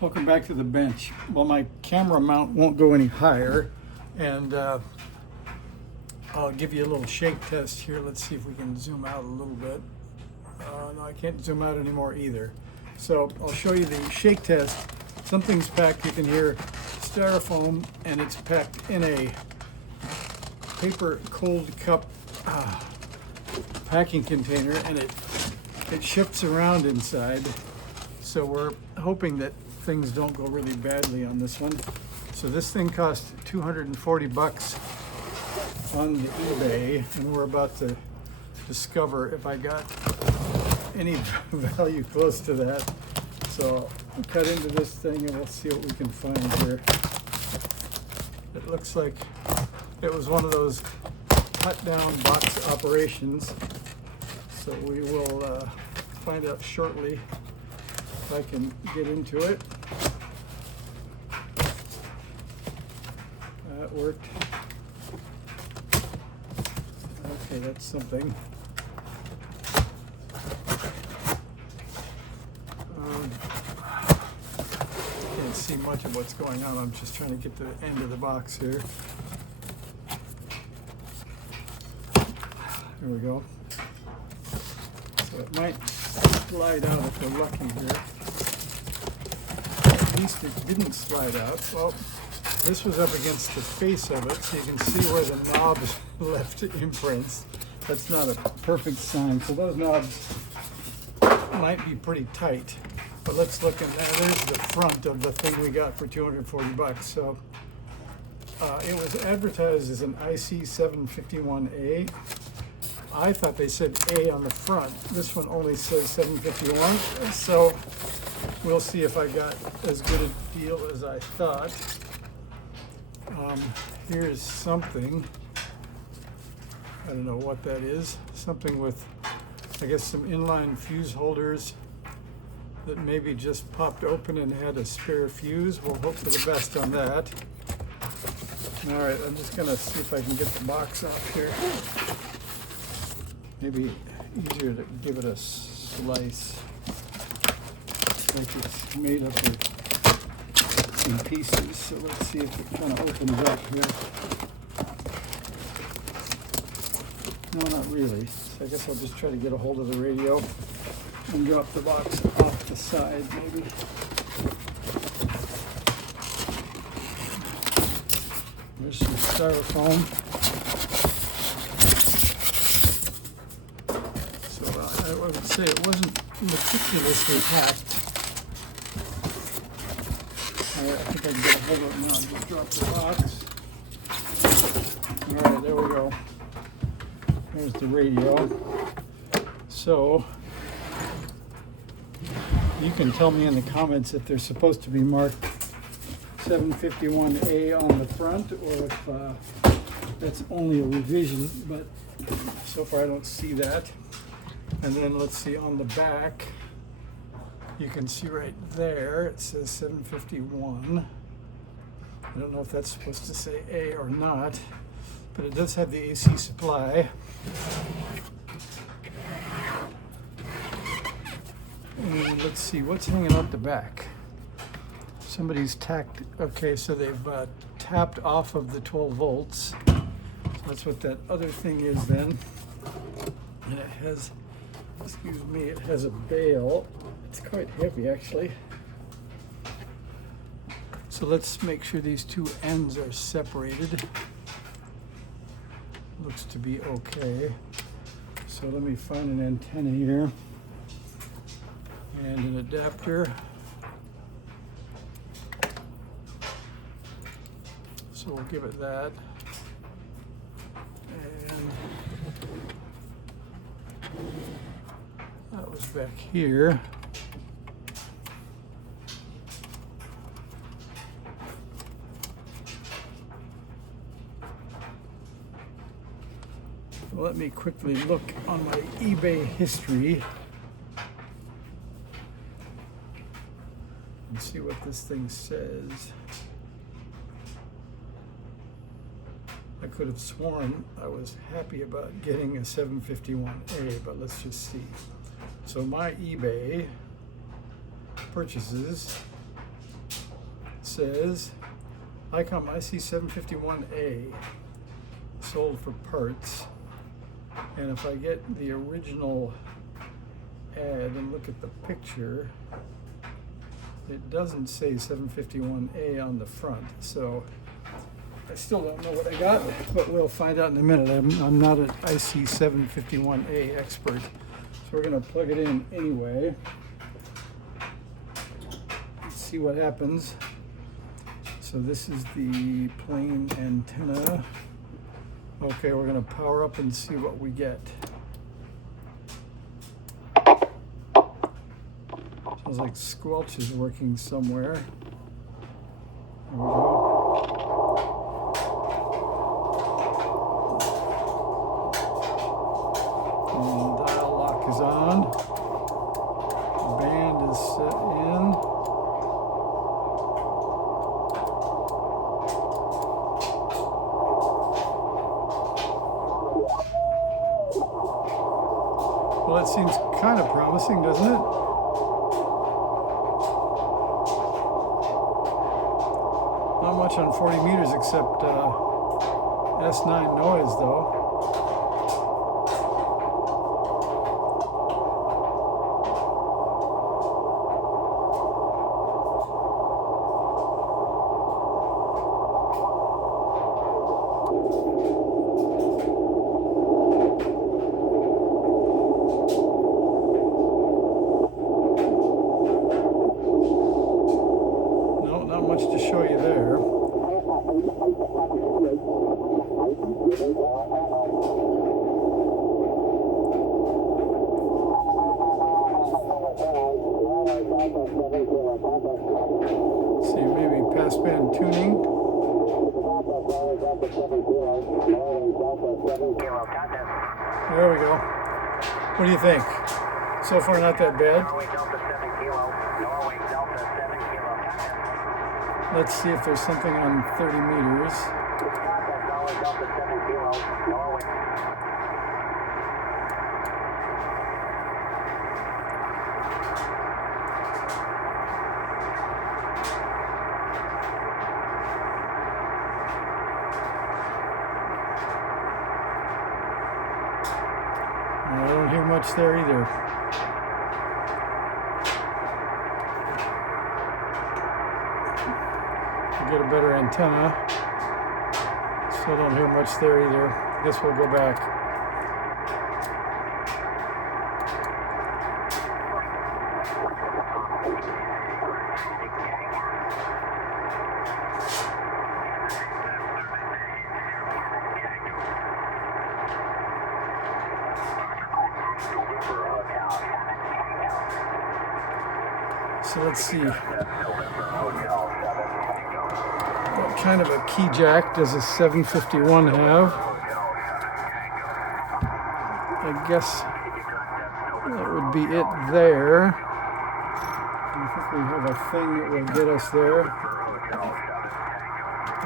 Welcome back to the bench. Well, my camera mount won't go any higher, and I'll give you a little shake test here. Let's see if we can zoom out a little bit. No, I can't zoom out anymore either. So I'll show you the shake test. Something's packed, you can hear styrofoam, and it's packed in a paper cold cup packing container, and it shifts around inside. So we're hoping that things don't go really badly on this one. So this thing cost 240 bucks on the eBay, and we're about to discover if I got any value close to that. So I'll cut into this thing and we'll see what we can find here. It looks like it was one of those cut down box operations. So we will find out shortly if I can get into it. That worked. Okay, that's something. Can't see much of what's going on. I'm just trying to get to the end of the box here. There we go. So it might slide out if we're lucky here. At least it didn't slide out. Well, this was up against the face of it, so you can see where the knobs left imprints. That's not a perfect sign. So those knobs might be pretty tight. But let's look in there. There's the front of the thing we got for 240 bucks. So it was advertised as an IC751A. I thought they said A on the front. This one only says 751. So we'll see if I got as good a deal as I thought. Here's something. I don't know what that is. Something with, I guess, some inline fuse holders that maybe just popped open and had a spare fuse. We'll hope for the best on that. All right, I'm just gonna see if I can get the box off here. Maybe easier to give it a slice. Like it's made up of some pieces. So let's see if it kind of opens up here. No, not really. So I guess I'll just try to get a hold of the radio and drop the box off the side, maybe. There's some styrofoam. So I would say it wasn't meticulously packed. All right, I think I can get a hold of it now. Just drop the box. All right, there we go. There's the radio. So you can tell me in the comments if they're supposed to be marked 751A on the front, or if that's only a revision, but so far I don't see that. And then let's see on the back, you can see right there, it says 751. I don't know if that's supposed to say A or not, but it does have the AC supply. And let's see, what's hanging out the back? Somebody's tacked, okay, so they've tapped off of the 12 volts. So that's what that other thing is then. And it has, excuse me, it has a bail. It's quite heavy actually. So let's make sure these two ends are separated. Looks to be okay. So let me find an antenna here and an adapter. So we'll give it that. And that was back here. Let me quickly look on my eBay history and see what this thing says. I could have sworn I was happy about getting a 751A, but let's just see. So my eBay purchases says ICOM IC751A sold for parts. And if I get the original ad and look at the picture, it doesn't say 751A on the front. So I still don't know what I got, but we'll find out in a minute. I'm not an IC751A expert. So we're going to plug it in anyway. Let's see what happens. So this is the plain antenna. Okay, we're going to power up and see what we get. Sounds like Squelch is working somewhere. There we go. And the dial lock is on. The band is set in. Well, that seems kind of promising, doesn't it? Not much on 40 meters except S9 noise, though. Not much to show you there. See, maybe passband tuning. There we go. What do you think? So far, not that bad. Let's see if there's something on 30 meters. I don't hear much there either. Get a better antenna. Still don't hear much there either. I guess we'll go back. So let's see. What kind of a key jack does a 751 have? I guess that would be it there. I think we have a thing that will get us there.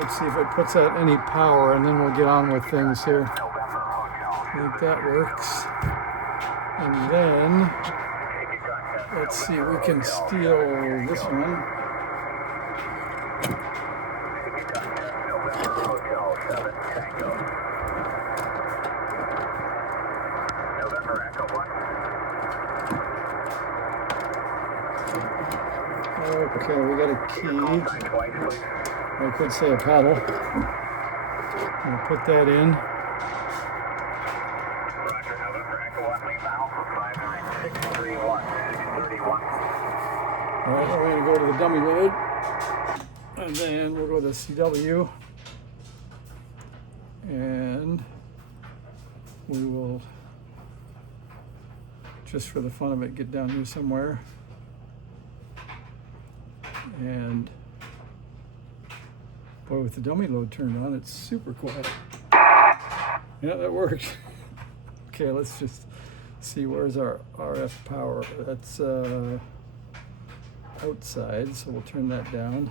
Let's see if it puts out any power, and then we'll get on with things here. I think that works. And then, let's see, we can steal this one. Okay, we got a key. I could say a paddle. I'll put that in. Alright, we're going to go to the dummy load. And then we'll go to CW. And we will, just for the fun of it, get down here somewhere. And boy, with the dummy load turned on, it's super quiet. Yeah, that worked. Okay, let's just see, where's our RF power? That's outside, so we'll turn that down.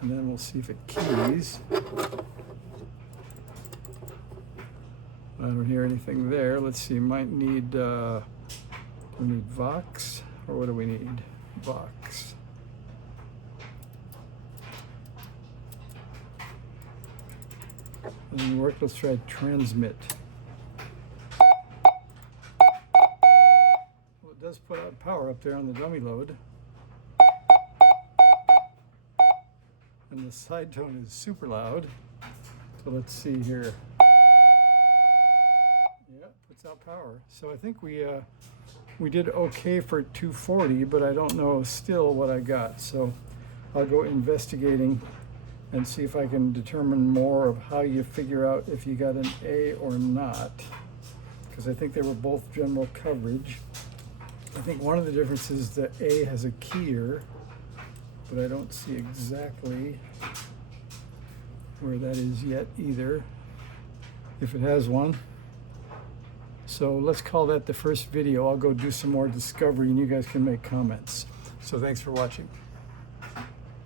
And then we'll see if it keys. I don't hear anything there. Let's see, might need, do we need Vox? Or what do we need? Vox. Doesn't work. Let's try transmit. Well, it does put out power up there on the dummy load. And the side tone is super loud. So let's see here. Yeah, puts out power. So I think we did okay for 240, but I don't know still what I got. So I'll go investigating and see if I can determine more of how you figure out if you got an A or not. Because I think they were both general coverage. I think one of the differences is that A has a keyer, but I don't see exactly where that is yet either, if it has one. So let's call that the first video. I'll go do some more discovery and you guys can make comments. So thanks for watching.